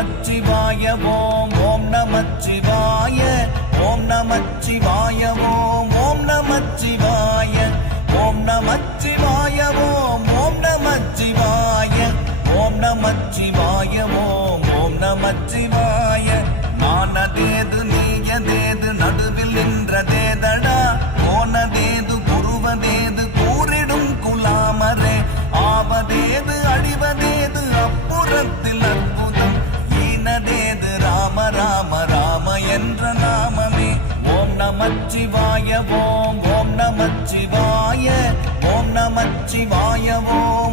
நமச்சிவாய ஓம் ஓம் நமச்சிவாய ஓம் நமச்சிவாய ஓம் ஓம் நமச்சிவாய ஓம் நமச்சிவாய ஓம் ஓம் நமச்சிவாய ஓம் நமச்சிவாய ஓம் ஓம் நமச்சிவாய நானதேது நீயதேது நடுவில் நின்றதேதடா போனதேது குருவதேது கூறிடும் குலாமரே ஆவதேது அடிவதேது அப்புறத்தில் அற்புதம் ஈனதேது ராம ராம ராம என்ற நாமமே ஓம் நமச்சிவாய ஓம் ஓம் நமச்சிவாய ஓம் நமச்சிவாய ஓம்